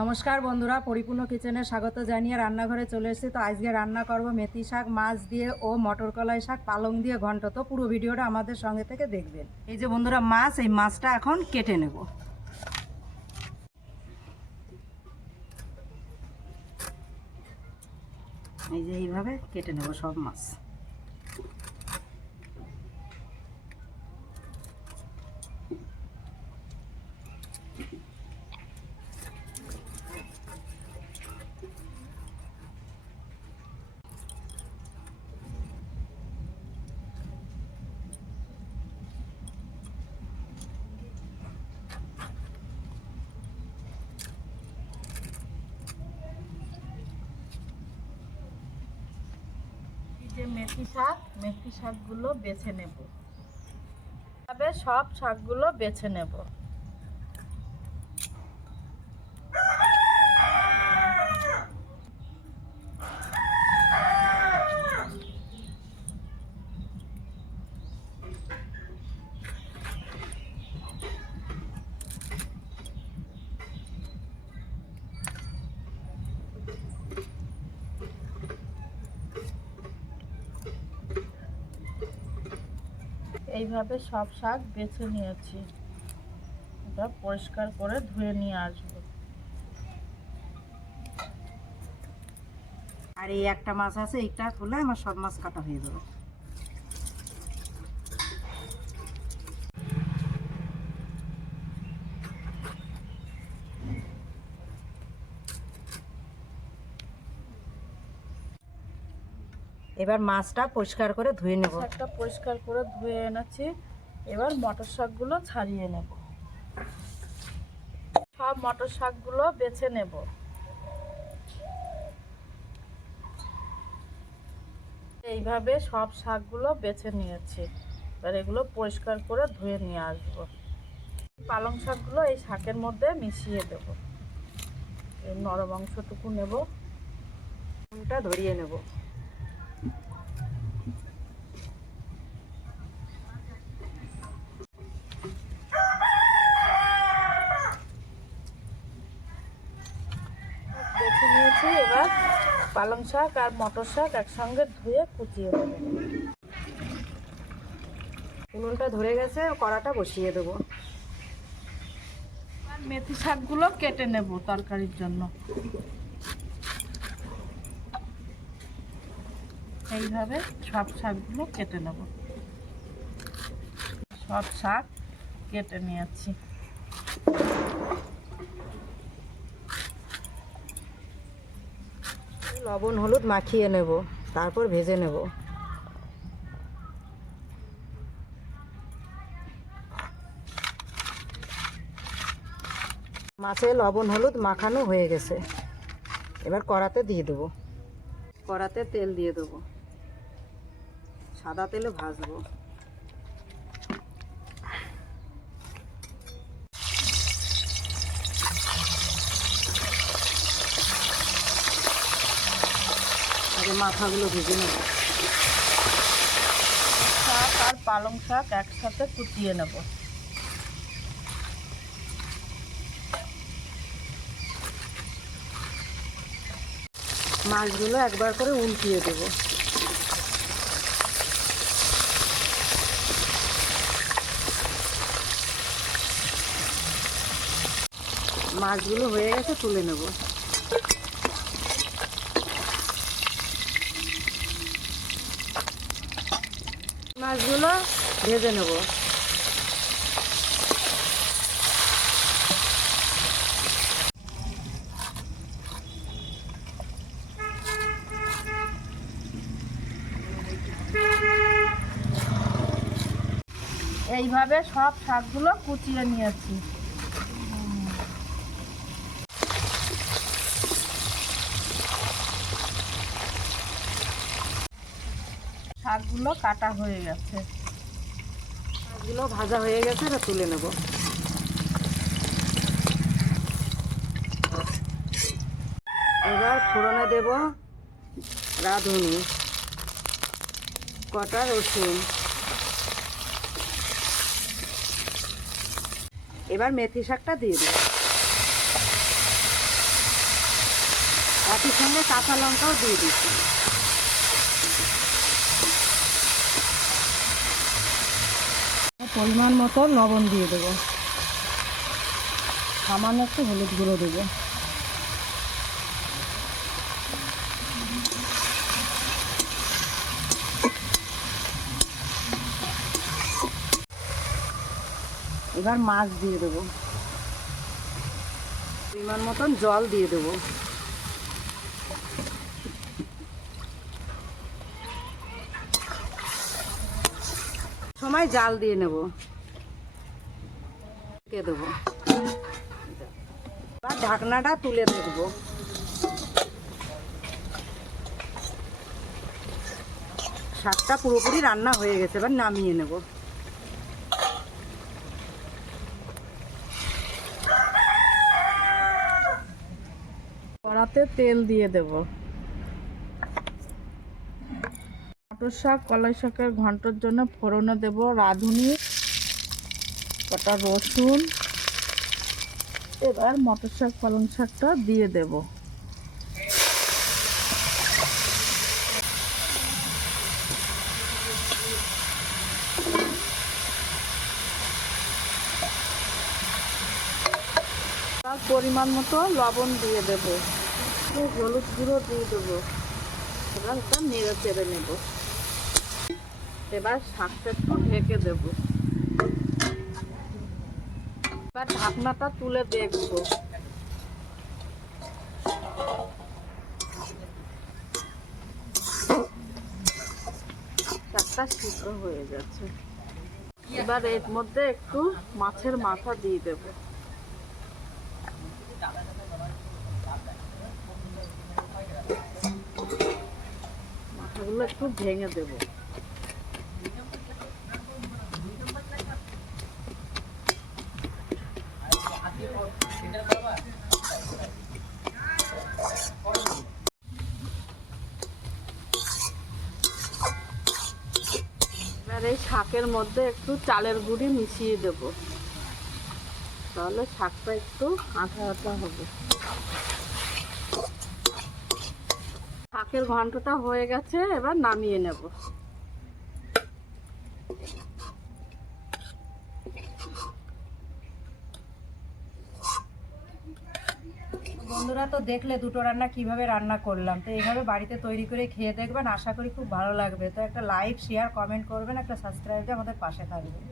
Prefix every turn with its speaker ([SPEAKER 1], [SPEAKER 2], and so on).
[SPEAKER 1] নমস্কার বন্ধুরা, পরিপূর্ণ কিচেনে স্বাগত জানিয়ে রান্নাঘরে চলে এসেছি। তো আজকে রান্না করব মেথি শাক, মাছ দিয়ে ও মটর কলাই শাক, পালং দিয়ে ঘন্ট। তো পুরো ভিডিওটা আমাদের সঙ্গে থেকে দেখবেন। এই যে বন্ধুরা মাছ, এই মাছটা এখন কেটে নেব। এই যে এইভাবে কেটে নেব সব মাছ। মেথি শাক মেথি শাকগুলো বেছে নেব। তবে সব শাকগুলো বেছে নেব। এইভাবে সব শাক বেছে নিয়েছি। এটা পরিষ্কার করে ধুয়ে নিয়ে আসব। আর এই একটা মাছ আছে, এইটা তুলে আমার সব মাছ কাটা হয়ে যাবে। এবার মাছটা পরিষ্কার করে ধুয়ে নেব। শাকটা পরিষ্কার করে ধুয়ে এনেছি। এবার মটর শাকগুলো ছাড়িয়ে নেব। সব মটর শাকগুলো বেছে নেব। এইভাবে সব শাকগুলো বেছে নিয়েছি। এবার এগুলো পরিষ্কার করে ধুয়ে নিয়ে আসব। পালং শাকগুলো এই শাকের মধ্যে মিশিয়ে দেব। এই নরম অংশটুকু নেব। ধরিয়ে নেব। নিয়েছি এবার পালং শাক আর মটর শাক একসঙ্গে ধুয়ে কুচিয়ে দেবো। উনুনটা ধরে গেছে, কড়াটা বসিয়ে দেবো। মেথি শাকগুলো কেটে নেব তরকারির জন্য। এইভাবে সব শাকগুলো কেটে নেব। সব শাক কেটে নিয়েছি। লবণ, হলুদ মাখিয়ে নেব, তারপর ভেজে নেব। মাছে লবণ, হলুদ মাখানো হয়ে গেছে। এবার কড়াতে দিয়ে দেবো। কড়াতে তেল দিয়ে দেবো। সাদা তেলে ভাজবো। মাথাগুলো ভেজে নেব। শাক আর পালং শাক একসাথে কুচিয়ে নেব। মাছগুলো একবার করে উল্টিয়ে দেব। মাছগুলো হয়ে গেছে তুলে নেব। মাছগুলো ভেজে নেব। এইভাবে সব শাকগুলো কুচিয়ে নিয়েছি। শাকগুলো কাটা হয়ে গেছে। শাকগুলো ভাজা হয়ে গেছে এবার তুলে নেব। এবার ফোড়নে দেব রাঁধুনি, কটা রসুন। এবার মেথি শাকটা দিয়ে দেব।
[SPEAKER 2] একই সঙ্গে কাঁচা লঙ্কাও দিয়ে দিচ্ছি। পরিমাণ মতো লবণ দিয়ে দেবো। সামান্য একটু হলুদ গুঁড়ো দেবো। এবার মাছ দিয়ে দেবো। পরিমাণ মতন জল দিয়ে দেবো। সময় জাল দিয়ে নেব। দেবো। এবার ঢাকনাটা তুলে দেখব। শাকটা পুরোপুরি রান্না হয়ে গেছে, এবার নামিয়ে নেব।
[SPEAKER 1] কড়াতে তেল দিয়ে দেব। মটর শাক কলাই শাকের ঘণ্টার জন্য ফোড়নে দেব, রাঁধুনি, কটা রসুন। এবার মটর শাক পালং শাকটা দিয়ে দেব। পরিমাণ মতো লবণ দিয়ে দেবো। হলুদ গুঁড়ো দিয়ে দেবো। এবার নেড়ে চেড়ে নেব। এবার শাকটা একটু ঢেকে দেব। এবার ঢাকনাটা তুলে দেখব। শাকটা সিদ্ধ হয়ে গেছে। এবার এর মধ্যে একটু মাছের মাথা দিয়ে দেবো। মাথাগুলো একটু ভেঙে দেবো এবার এই শাকের মধ্যে একটু চালের গুঁড়ি মিশিয়ে দেব। তাহলে শাকটা একটু আঠা আঠা হবে। শাকের ঘন্টটা হয়ে গেছে, এবার নামিয়ে নেব।
[SPEAKER 2] বন্ধুরা তো দেখলে দুটো রান্না কীভাবে রান্না করলাম। তো এইভাবে বাড়িতে তৈরি করে খেয়ে দেখবেন, আশা করি খুব ভালো লাগবে। তো একটা লাইক শেয়ার কমেন্ট করবেন, একটা সাবস্ক্রাইব দিয়ে আমাদের পাশে থাকবেন।